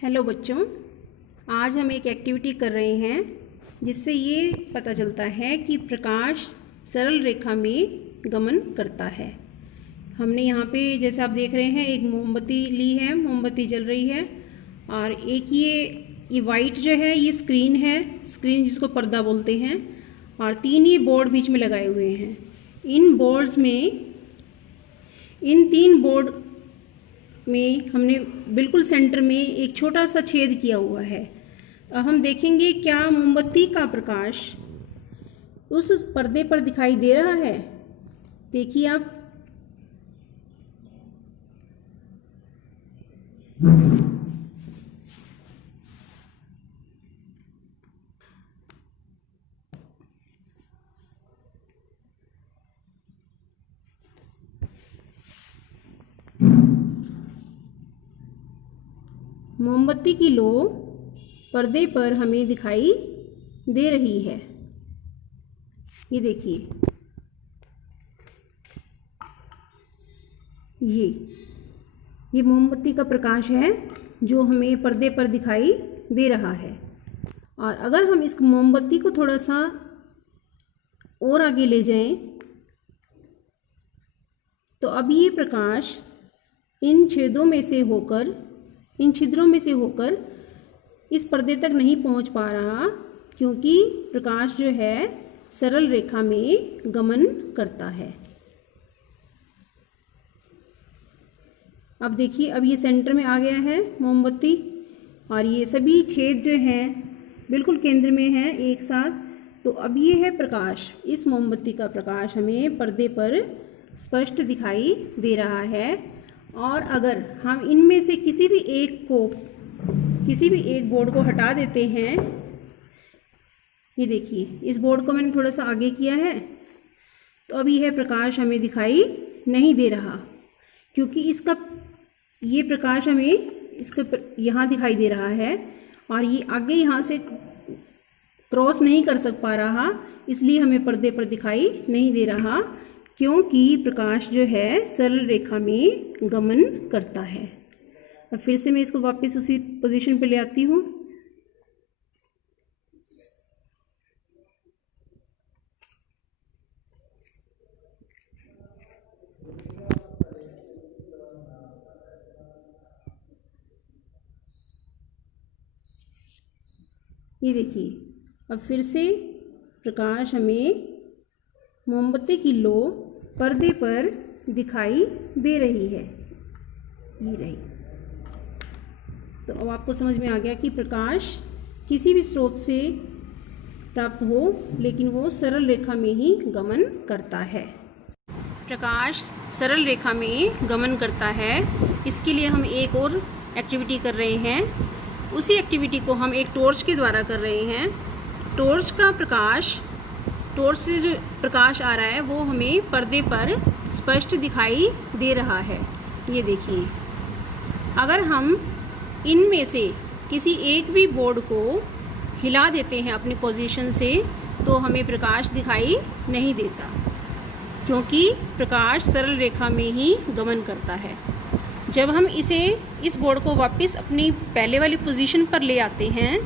Hello बच्चों, आज हम एक एक्टिविटी कर रहे हैं जिससे ये पता चलता है कि प्रकाश सरल रेखा में गमन करता है। हमने यहाँ पे जैसे आप देख रहे हैं एक मोमबत्ती ली है, मोमबत्ती जल रही है और एक ये वाइट जो है ये स्क्रीन है, स्क्रीन जिसको पर्दा बोलते हैं, और 3 ये बोर्ड बीच में लगाए हुए हैं। इन बोर्ड्स में, इन 3 बोर्ड में हमने बिल्कुल सेंटर में एक छोटा सा छेद किया हुआ है। अब हम देखेंगे क्या मोमबत्ती का प्रकाश उस पर्दे पर दिखाई दे रहा है। देखिए आप, मोमबत्ती की लो पर्दे पर हमें दिखाई दे रही है। ये देखिए, ये मोमबत्ती का प्रकाश है जो हमें पर्दे पर दिखाई दे रहा है। और अगर हम इस मोमबत्ती को थोड़ा सा और आगे ले जाएं तो अब ये प्रकाश इन छिद्रों में से होकर इस पर्दे तक नहीं पहुंच पा रहा, क्योंकि प्रकाश जो है सरल रेखा में गमन करता है। अब देखिए, अब ये सेंटर में आ गया है मोमबत्ती और ये सभी छेद जो हैं बिल्कुल केंद्र में हैं एक साथ। तो अब ये है प्रकाश, इस मोमबत्ती का प्रकाश हमें पर्दे पर स्पष्ट दिखाई दे रहा है। और अगर हम इनमें से किसी भी एक बोर्ड को हटा देते हैं, ये देखिए इस बोर्ड को मैंने थोड़ा सा आगे किया है, तो अब यह प्रकाश हमें दिखाई नहीं दे रहा, क्योंकि ये प्रकाश हमें यहाँ दिखाई दे रहा है और ये आगे यहाँ से क्रॉस नहीं कर पा रहा, इसलिए हमें पर्दे पर दिखाई नहीं दे रहा, क्योंकि प्रकाश जो है सरल रेखा में गमन करता है। और फिर से मैं इसको वापस उसी पोजीशन पे ले आती हूँ। ये देखिए, अब फिर से प्रकाश हमें मोमबत्ती की लो पर्दे पर दिखाई दे रही है। ये रही। तो अब आपको समझ में आ गया कि प्रकाश किसी भी स्रोत से प्राप्त हो, लेकिन वो सरल रेखा में ही गमन करता है। प्रकाश सरल रेखा में गमन करता है, इसके लिए हम एक और एक्टिविटी कर रहे हैं। उसी एक्टिविटी को हम एक टॉर्च के द्वारा कर रहे हैं। टॉर्च से जो प्रकाश आ रहा है वो हमें पर्दे पर स्पष्ट दिखाई दे रहा है। ये देखिए, अगर हम इनमें से किसी एक भी बोर्ड को हिला देते हैं अपनी पोजीशन से, तो हमें प्रकाश दिखाई नहीं देता, क्योंकि प्रकाश सरल रेखा में ही गमन करता है। जब हम इस बोर्ड को वापस अपनी पहले वाली पोजीशन पर ले आते हैं,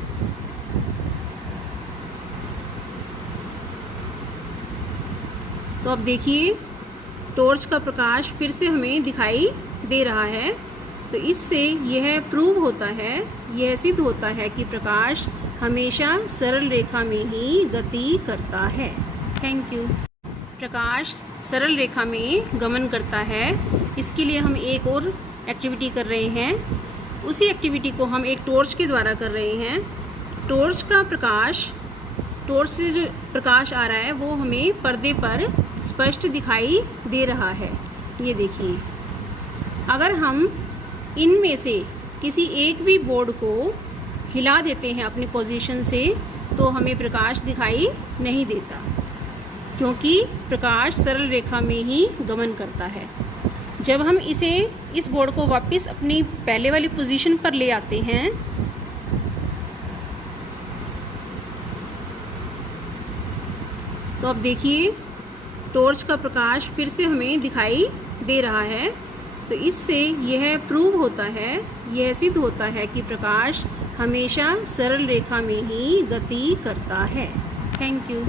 तो अब देखिए टॉर्च का प्रकाश फिर से हमें दिखाई दे रहा है। तो इससे यह प्रूव होता है, यह सिद्ध होता है कि प्रकाश हमेशा सरल रेखा में ही गति करता है। Thank you. प्रकाश सरल रेखा में गमन करता है, इसके लिए हम एक और एक्टिविटी कर रहे हैं। उसी एक्टिविटी को हम एक टॉर्च के द्वारा कर रहे हैं। टॉर्च से जो प्रकाश आ रहा है वो हमें पर्दे पर स्पष्ट दिखाई दे रहा है। ये देखिए, अगर हम इनमें से किसी एक भी बोर्ड को हिला देते हैं अपनी पोजीशन से, तो हमें प्रकाश दिखाई नहीं देता, क्योंकि प्रकाश सरल रेखा में ही गमन करता है। जब हम इस बोर्ड को वापस अपनी पहले वाली पोजीशन पर ले आते हैं, तो अब देखिए टॉर्च का प्रकाश फिर से हमें दिखाई दे रहा है। तो इससे यह प्रूव होता है, यह सिद्ध होता है कि प्रकाश हमेशा सरल रेखा में ही गति करता है। Thank you.